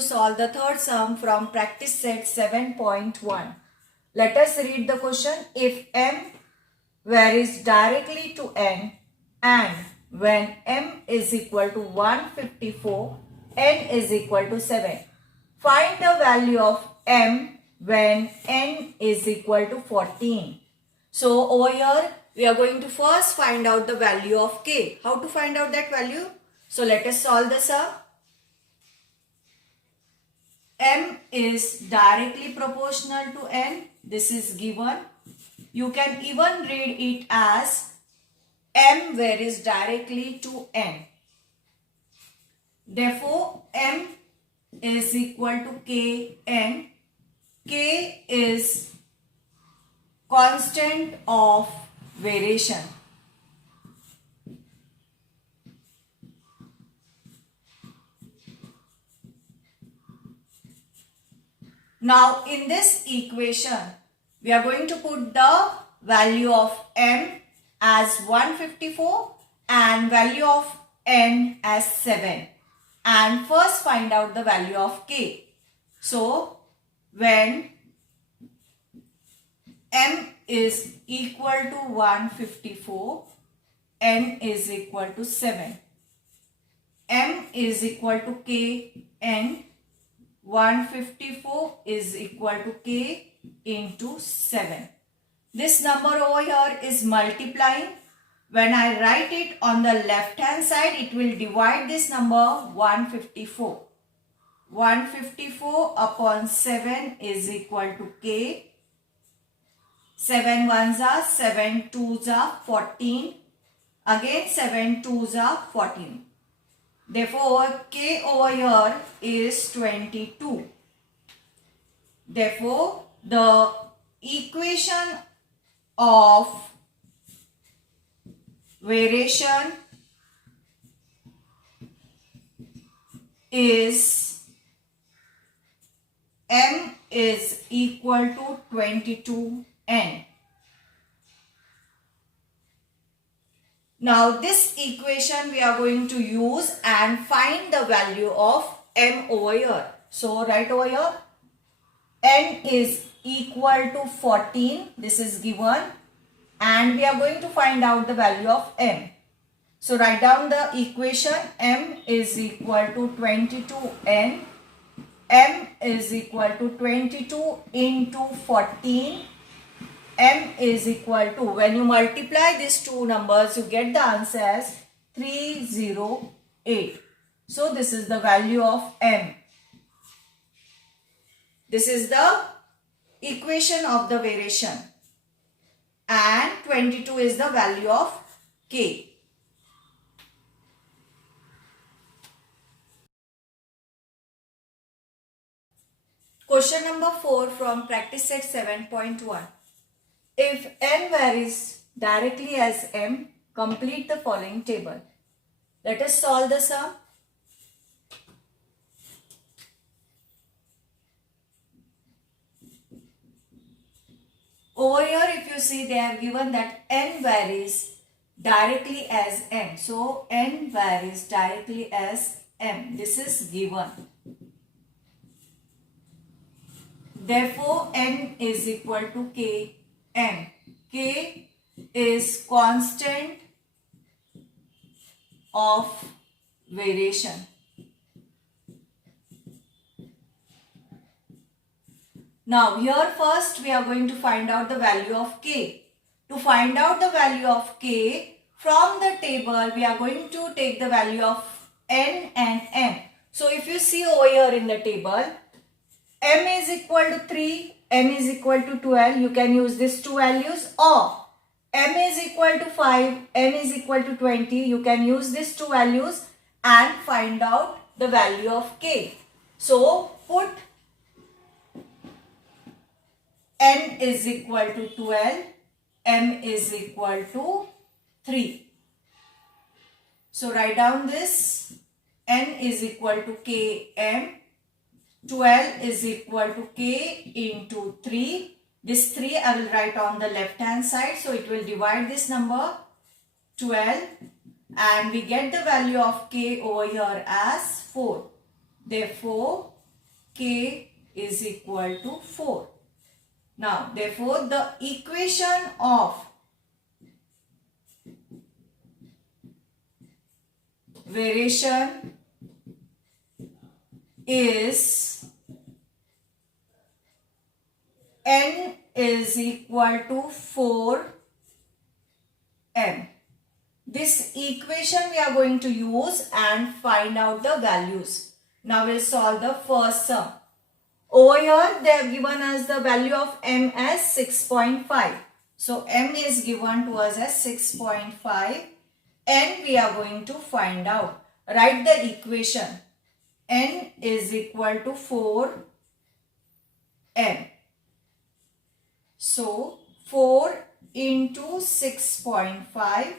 to solve the third sum from practice set 7.1. Let us read the question. If m varies directly to n and when m is equal to 154, n is equal to 7. Find the value of m when n is equal to 14. So over here we are going to first find out the value of k. How to find out that value? So let us solve the sum. M is directly proportional to n. This is given. You can even read it as m varies directly to n. Therefore, m is equal to kn. K is constant of variation. Now in this equation, we are going to put the value of m as 154 and value of n as 7. And first find out the value of k. So when m is equal to 154, n is equal to 7. M is equal to k n. 154 is equal to k into 7. This number over here is multiplying. When I write it on the left hand side, it will divide this number 154. 154 upon 7 is equal to k. 7 ones are 7 twos are 14. Again 7 twos are 14. Therefore, k over here is 22. Therefore, the equation of variation is m is equal to 22n. Now this equation we are going to use and find the value of m over here. So right over here, n is equal to 14. This is given and we are going to find out the value of m. So write down the equation. M is equal to 22n. M is equal to 22 into 14. M is equal to, when you multiply these two numbers, you get the answer as 308. So this is the value of m. This is the equation of the variation. And 22 is the value of k. Question number 4 from practice set 7.1. If n varies directly as m, complete the following table. Let us solve the sum. Over here, if you see, they have given that n varies directly as m. So, n varies directly as m. This is given. Therefore, n is equal to k n. K is constant of variation. Now here first we are going to find out the value of k. To find out the value of k, from the table we are going to take the value of n and m. So if you see over here in the table, m is equal to 3, n is equal to 12, you can use these two values, or m is equal to 5, n is equal to 20, you can use these two values and find out the value of k. So put n is equal to 12, m is equal to 3. So write down this, n is equal to km. 12 is equal to k into 3. This 3 I will write on the left hand side. So it will divide this number 12 and we get the value of k over here as 4. Therefore, k is equal to 4. Now, therefore, the equation of variation is n is equal to 4m. This equation we are going to use and find out the values. Now we'll solve the first sum. Over here they have given us the value of m as 6.5. So m is given to us as 6.5 and we are going to find out. Write the equation. N is equal to 4m. So 4 into 6.5.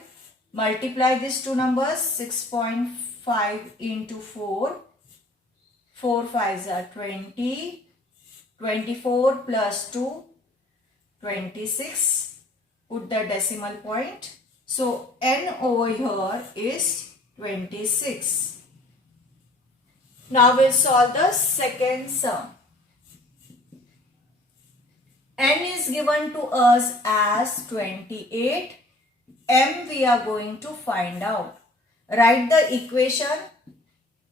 Multiply these two numbers. 6.5 into 4. 4 5s are 20. 24 plus 2. 26. Put the decimal point. So n over here is 26. Now we'll solve the second sum. N is given to us as 28. M we are going to find out. Write the equation.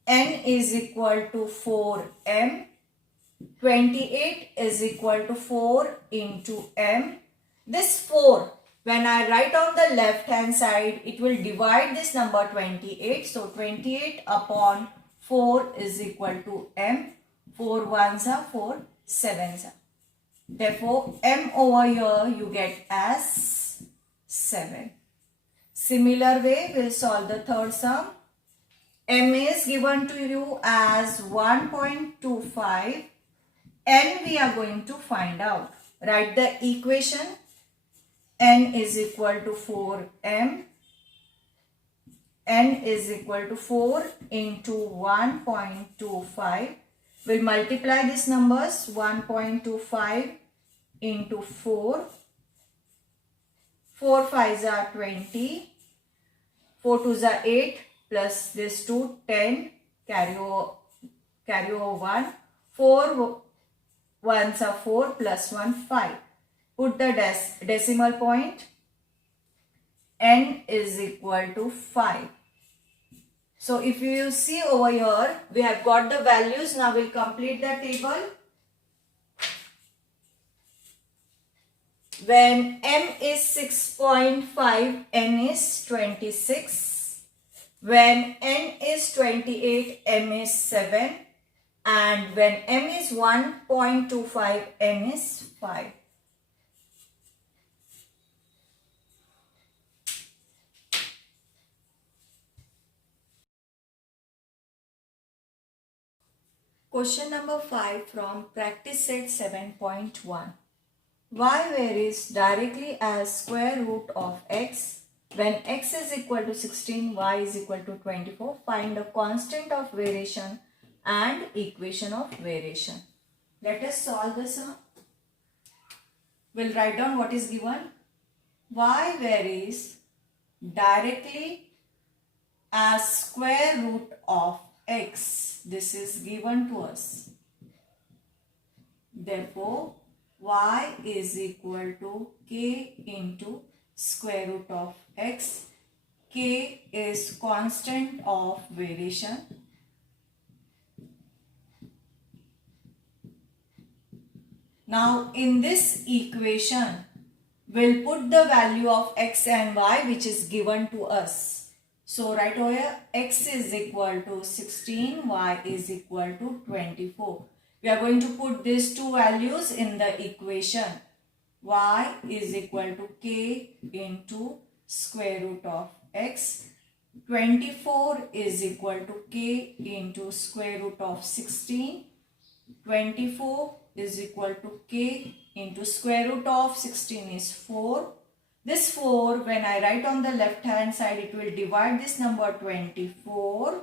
N is equal to 4m. 28 is equal to 4 into m. This 4, when I write on the left hand side, it will divide this number 28. So 28 upon 4 is equal to m. 4 1s are 4 7s are. Therefore, m over here you get as 7. Similar way, we'll solve the third sum. M is given to you as 1.25. N we are going to find out. Write the equation. N is equal to 4m. N is equal to 4 into 1.25. We'll multiply these numbers. 1.25 into 4. 4 5s are 20. 4 2s are 8 plus this 2 10. Carry over 1. 4 1s are 4 plus 1 5. Put the decimal point. N is equal to 5. So if you see over here, we have got the values. Now we'll complete the table. When m is 6.5, n is 26. When n is 28, m is 7. And when m is 1.25, n is 5. Question number 5 from practice set 7.1. Y varies directly as square root of x. When x is equal to 16, y is equal to 24. Find the constant of variation and equation of variation. Let us solve the sum. We'll write down what is given. Y varies directly as square root of x. This is given to us. Therefore, y is equal to k into square root of x. K is constant of variation. Now, in this equation, we'll put the value of x and y which is given to us. So, right over here, x is equal to 16, y is equal to 24. We are going to put these two values in the equation. Y is equal to k into square root of x. 24 is equal to k into square root of 16. 24 is equal to k into square root of 16 is 4. This 4, when I write on the left hand side, it will divide this number 24.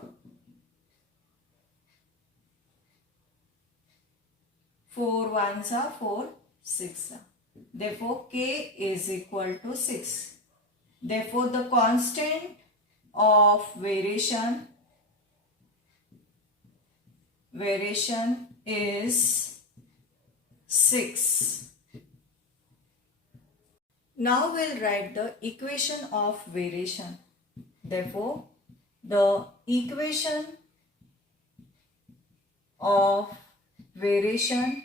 4 1s are 4 6. Therefore, k is equal to 6. Therefore, the constant of variation variation is 6. Now we'll write the equation of variation. Therefore, the equation of variation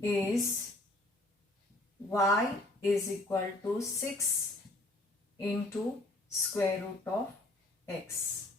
is y is equal to 6 into square root of x.